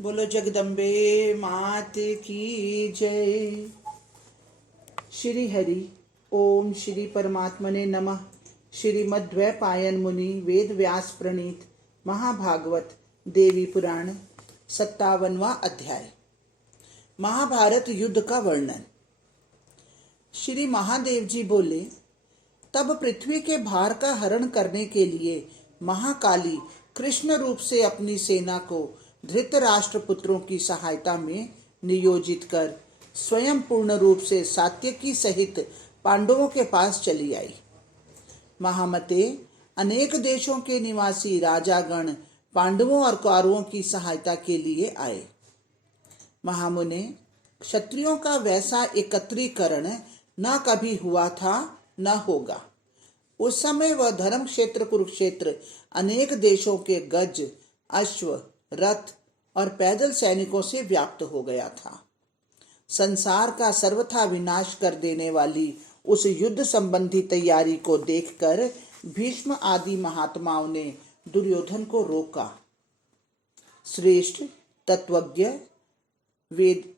बोलो जगदम्बे मात की जय। श्री हरि ओम श्री परमात्मने नमः। श्रीमद्वैपायन मुनि वेद व्यास प्रणीत महाभागवत देवी पुराण 57वां अध्याय। महाभारत युद्ध का वर्णन। श्री महादेव जी बोले, तब पृथ्वी के भार का हरण करने के लिए महाकाली कृष्ण रूप से अपनी सेना को धृतराष्ट्र पुत्रों की सहायता में नियोजित कर स्वयं पूर्ण रूप से सात्यकी सहित पांडवों के पास चली आई। महामते, अनेक देशों के निवासी राजागण पांडवों और कौरवों की सहायता के लिए आए। महामुने, क्षत्रियों का वैसा एकत्रीकरण न कभी हुआ था न होगा। उस समय वह धर्म क्षेत्र कुरुक्षेत्र अनेक देशों के गज, अश्व, रथ और पैदल सैनिकों से व्याप्त हो गया था। संसार का सर्वथा विनाश कर देने वाली उस युद्ध संबंधी तैयारी को देखकर भीष्म आदि महात्माओं ने दुर्योधन को रोका। श्रेष्ठ तत्वज्ञ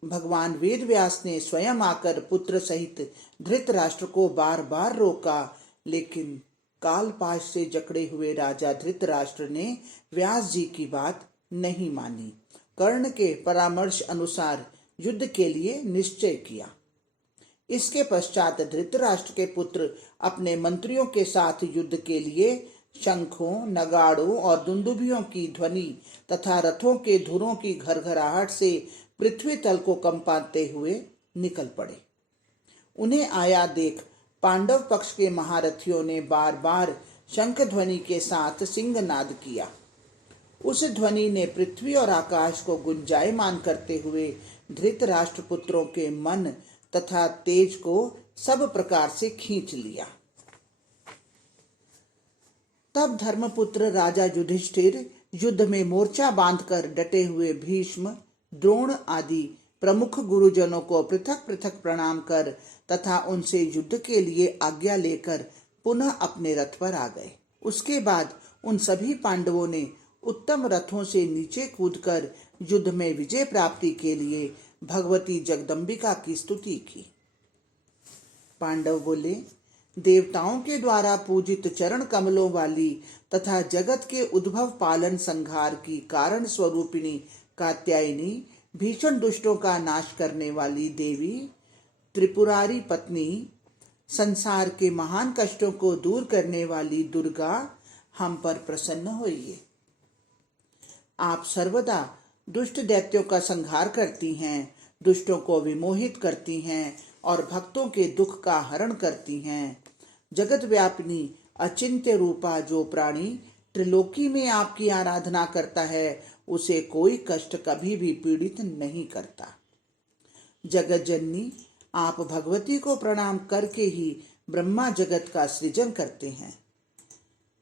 भगवान वेद व्यास ने स्वयं आकर पुत्र सहित धृतराष्ट्र को बार बार रोका, लेकिन कालपाश से जकड़े हुए राजा धृतराष्ट्र ने व्यास जी की बात नहीं मानी। कर्ण के परामर्श अनुसार युद्ध के लिए निश्चय किया। इसके पश्चात धृतराष्ट्र के पुत्र अपने मंत्रियों के साथ युद्ध के लिए शंखों, नगाड़ों और दुंदुभियों की ध्वनि तथा रथों के धुरों की घरघराहट से पृथ्वी तल को कंपाते हुए निकल पड़े। उन्हें आया देख पांडव पक्ष के महारथियों ने बार बार शंख ध्वनि के साथ सिंहनाद किया। उस ध्वनि ने पृथ्वी और आकाश को गुंजायमान करते हुए धृतराष्ट्र पुत्रों के मन तथा तेज को सब प्रकार से खींच लिया। तब धर्मपुत्र राजा युधिष्ठिर युद्ध में मोर्चा बांधकर डटे हुए भीष्म, द्रोण आदि प्रमुख गुरुजनों को पृथक पृथक प्रणाम कर तथा उनसे युद्ध के लिए आज्ञा लेकर पुनः अपने रथ पर आ गए। उसके बाद उन सभी पांडवों ने उत्तम रथों से नीचे कूदकर युद्ध में विजय प्राप्ति के लिए भगवती जगदम्बिका की स्तुति की। पांडव बोले, देवताओं के द्वारा पूजित चरण कमलों वाली तथा जगत के उद्भव पालन संहार की कारण स्वरूपिणी कात्यायनी, भीषण दुष्टों का नाश करने वाली देवी, त्रिपुरारी पत्नी, संसार के महान कष्टों को दूर करने वाली दुर्गा, हम पर प्रसन्न होइए। आप सर्वदा दुष्ट दैत्यों का संहार करती हैं, दुष्टों को विमोहित करती हैं और भक्तों के दुख का हरण करती हैं। जगत व्यापिनी अचिंत्य रूपा जो प्राणी त्रिलोकी में आपकी आराधना करता है, उसे कोई कष्ट कभी भी पीड़ित नहीं करता। जगत जननी, आप भगवती को प्रणाम करके ही ब्रह्मा जगत का सृजन करते हैं,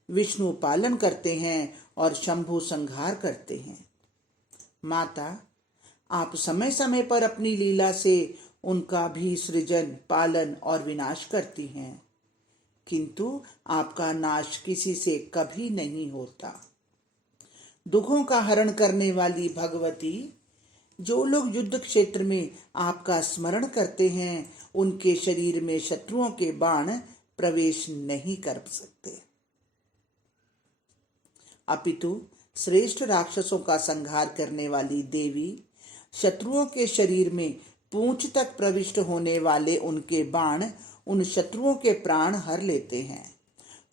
विष्णु पालन करते हैं और शंभु संहार करते हैं। माता, आप समय समय पर अपनी लीला से उनका भी सृजन, पालन और विनाश करती हैं, किंतु आपका नाश किसी से कभी नहीं होता। दुखों का हरण करने वाली भगवती, जो लोग युद्ध क्षेत्र में आपका स्मरण करते हैं, उनके शरीर में शत्रुओं के बाण प्रवेश नहीं कर सकते, अपितु श्रेष्ठ राक्षसों का संहार करने वाली देवी, शत्रुओं के शरीर में पूंछ तक प्रविष्ट होने वाले उनके बाण उन शत्रुओं के प्राण हर लेते हैं।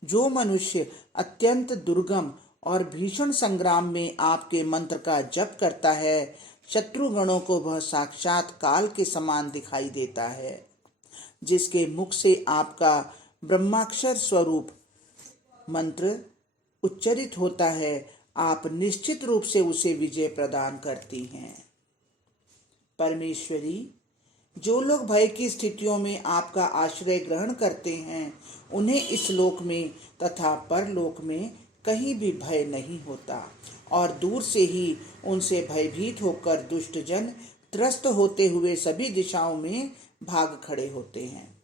जो मनुष्य अत्यंत दुर्गम और भीषण संग्राम में आपके मंत्र का जप करता है, शत्रुगणों को वह साक्षात काल के समान दिखाई देता है। जिसके मुख से आपका ब्रह्माक्षर स्वरूप मंत्र उच्चरित होता है, आप निश्चित रूप से उसे विजय प्रदान करती हैं। परमेश्वरी, जो लोग भय की स्थितियों में आपका आश्रय ग्रहण करते हैं, उन्हें इस लोक में तथा परलोक में कहीं भी भय नहीं होता और दूर से ही उनसे भयभीत होकर दुष्टजन त्रस्त होते हुए सभी दिशाओं में भाग खड़े होते हैं।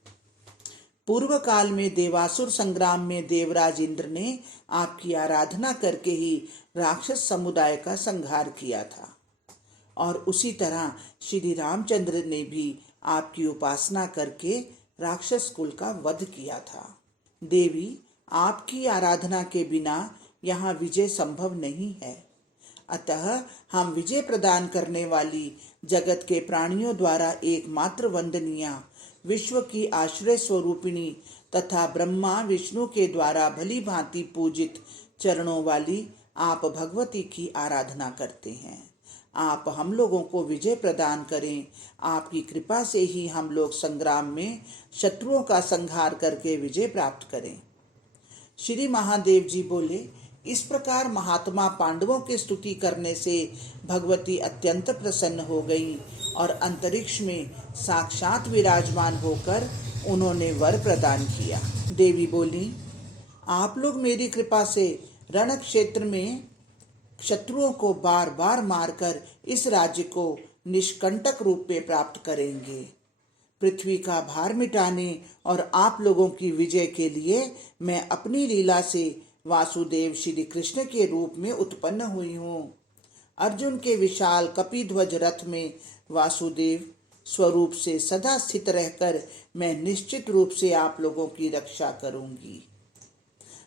पूर्व काल में देवासुर संग्राम में देवराज इंद्र ने आपकी आराधना करके ही राक्षस समुदाय का संहार किया था। और उसी तरह श्री रामचंद्र ने भी आपकी उपासना करके राक्षस कुल का वध किया था। देवी, आपकी आराधना के बिना यहाँ विजय संभव नहीं है। अतः हम विजय प्रदान करने वाली जगत के प्राणियों द्वारा एकमात्र वंदनीय, विश्व की आश्रय स्वरूपिणी तथा ब्रह्मा विष्णु के द्वारा भली भांति पूजित चरणों वाली आप भगवती की आराधना करते हैं। आप हम लोगों को विजय प्रदान करें। आपकी कृपा से ही हम लोग संग्राम में शत्रुओं का संहार करके विजय प्राप्त करें। श्री महादेव जी बोले, इस प्रकार महात्मा पांडवों की स्तुति करने से भगवती अत्यंत प्रसन्न हो गई और अंतरिक्ष में साक्षात विराजमान होकर उन्होंने वर प्रदान किया। देवी बोली, आप लोग मेरी कृपा से रण क्षेत्र में शत्रुओं को बार बार मारकर इस राज्य को निष्कंटक रूप में प्राप्त करेंगे। पृथ्वी का भार मिटाने और आप लोगों की विजय के लिए मैं अपनी लीला से वासुदेव श्री कृष्ण के रूप में उत्पन्न हुई हूँ। अर्जुन के विशाल कपिध्वज रथ में वासुदेव स्वरूप से सदा स्थित रहकर मैं निश्चित रूप से आप लोगों की रक्षा करूंगी।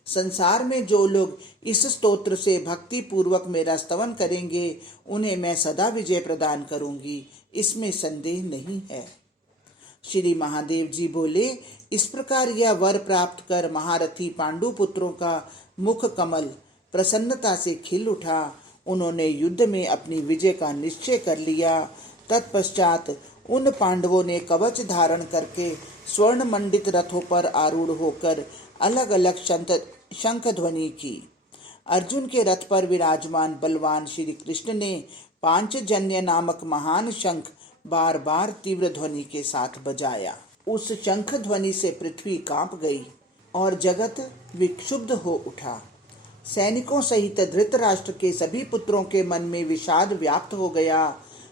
संसार में जो लोग इस स्तोत्र से भक्ति पूर्वक मेरा स्तवन करेंगे उन्हें मैं सदा विजय प्रदान करूंगी, इसमें संदेह नहीं है। श्री महादेव जी बोले, इस प्रकार यह वर प्राप्त कर महारथी पांडु पुत्रों का मुख कमल प्रसन्नता से खिल उठा। उन्होंने युद्ध में अपनी विजय का निश्चय कर लिया। तत्पश्चात उन पांडवों ने कवच धारण करके स्वर्ण मंडित रथों पर आरूढ़ होकर अलग अलग शंख ध्वनि की। अर्जुन के रथ पर विराजमान बलवान श्री कृष्ण ने पांचजन्य नामक महान शंख बार बार तीव्र ध्वनि के साथ बजाया। उस शंख ध्वनि से पृथ्वी कांप गई और जगत विक्षुब्ध हो उठा। सैनिकों सहित धृतराष्ट्र के सभी पुत्रों के मन में विषाद व्याप्त हो गया।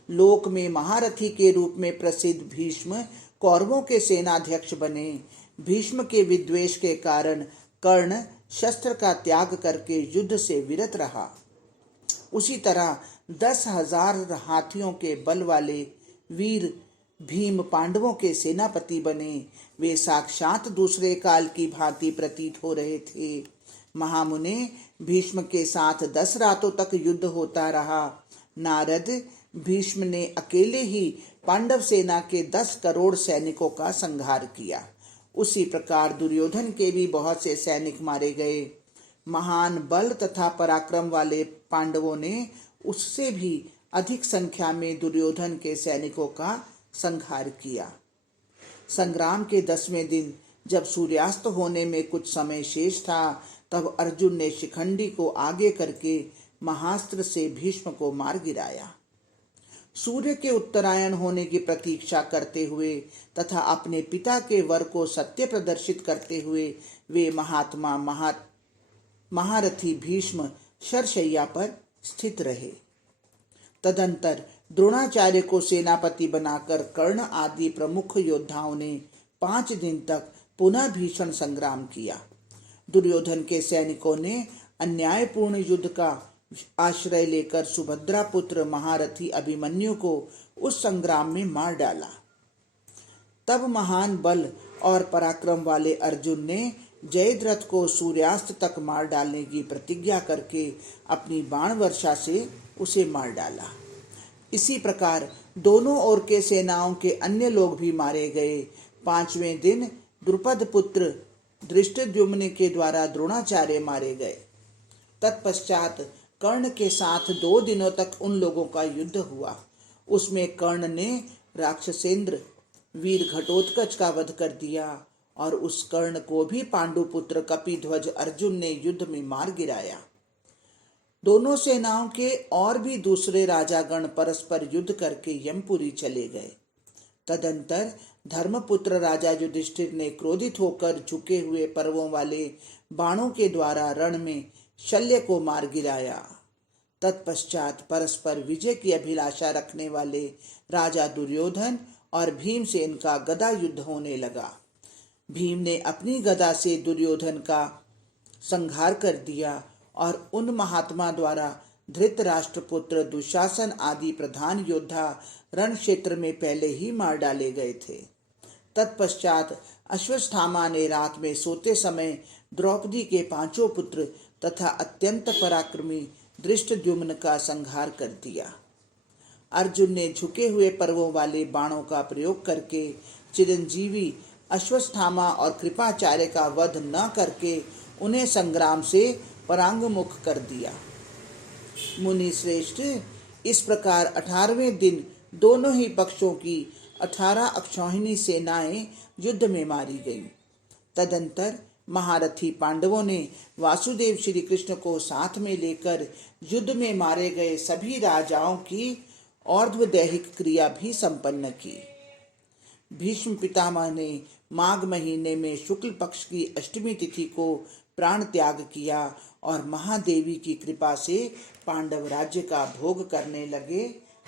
लोक में महारथी के रूप में प्रसिद्ध भीष्म कौरवों के सेनाध्यक्ष बने। भीष्म के विद्वेष के कारण कर्ण शस्त्र का त्याग करके युद्ध से विरत रहा। उसी तरह 10,000 हाथियों के बल वाले वीर भीम पांडवों के सेनापति बने। वे साक्षात दूसरे काल की भांति प्रतीत हो रहे थे। महामुने, भीष्म के साथ 10 रातों तक युद्ध होता रहा। नारद भीष्म ने अकेले ही पांडव सेना के 10 करोड़ सैनिकों का संहार किया। उसी प्रकार दुर्योधन के भी बहुत से सैनिक मारे गए। महान बल तथा पराक्रम वाले पांडवों ने उससे भी अधिक संख्या में दुर्योधन के सैनिकों का संहार किया। संग्राम के 10वें दिन जब सूर्यास्त होने में कुछ समय शेष था, तब अर्जुन ने शिखंडी को आगे करके महास्त्र से भीष्म को मार गिराया। सूर्य के उत्तरायण होने की प्रतीक्षा करते हुए तथा अपने पिता के वर को सत्य प्रदर्शित करते हुए वे महारथी भीष्म शरशैया पर स्थित रहे। तदंतर द्रोणाचार्य को सेनापति बनाकर कर्ण आदि प्रमुख योद्धाओं ने 5 दिन तक पुनः भीषण संग्राम किया। दुर्योधन के सैनिकों ने अन्यायपूर्ण युद्ध का आश्रय लेकर सुभद्रा पुत्र महारथी अभिमन्यु को उस संग्राम में मार डाला। तब महान बल और पराक्रम वाले अर्जुन ने जयद्रथ को सूर्यास्त तक मार डालने की प्रतिज्ञा करके अपनी बाण वर्षा से उसे मार डाला। इसी प्रकार दोनों ओर के सेनाओं के अन्य लोग भी मारे गए। 5वें दिन द्रुपद पुत्र धृष्टद्युम्न के द्वारा द्रोणाचार्य मारे गए। तत्पश्चात कर्ण के साथ 2 दिनों तक उन लोगों का युद्ध हुआ। उसमें कर्ण ने राक्षसेंद्र वीर घटोत्कच का वध कर दिया और उस कर्ण को भी पांडुपुत्र कपिध्वज अर्जुन ने युद्ध में मार गिराया। दोनों सेनाओं के और भी दूसरे राजागण परस्पर युद्ध करके यमपुरी चले गए। तदंतर धर्मपुत्र राजा युधिष्ठिर ने क्रोधित होकर झुके हुए पर्वों वाले बाणों के द्वारा रण में शल्य को मार गिराया। तत्पश्चात परस्पर विजय की अभिलाषा रखने वाले राजा दुर्योधन और भीमसेन का गदा युद्ध होने लगा। भीम ने अपनी गदा से दुर्योधन का संहार कर दिया और उन महात्मा द्वारा धृतराष्ट्रपुत्र दुशासन आदि प्रधान योद्धा रण क्षेत्र में पहले ही मार डाले गए थे। तत्पश्चात अश्वत्थामा ने रात में सोते समय द्रौपदी के 5 पुत्र तथा अत्यंत पराक्रमी धृष्टद्युम्न का संहार कर दिया। अर्जुन ने झुके हुए पर्वों वाले बाणों का प्रयोग करके चिरंजीवी अश्वत्थामा और कृपाचार्य का वध न करके उन्हें संग्राम से परांगमुख कर दिया। मुनि श्रेष्ठ, इस प्रकार 18वें दिन दोनों ही पक्षों की 18 अक्षौहिणी सेनाएं युद्ध में मारी गईं। तदंतर महारथी पांडवों ने वासुदेव श्री कृष्ण को साथ में लेकर युद्ध में मारे गए सभी राजाओं की और्ध्वदैहिक क्रिया भी संपन्न की। भीष्म पितामह ने माघ महीने में शुक्ल पक्ष की अष्टमी तिथि को प्राण त्याग किया और महादेवी की कृपा से पांडव राज्य का भोग करने लगे।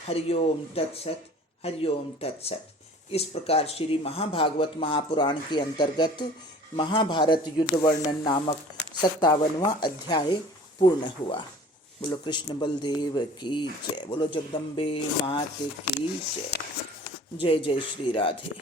हरिओम तत्सत, हरिओम तत्सत। इस प्रकार श्री महाभागवत महापुराण के अंतर्गत महाभारत युद्ध वर्णन नामक 57वां अध्याय पूर्ण हुआ। बोलो कृष्ण बलदेव की जय, बोलो जगदम्बे मात की जय। जय जय श्री राधे।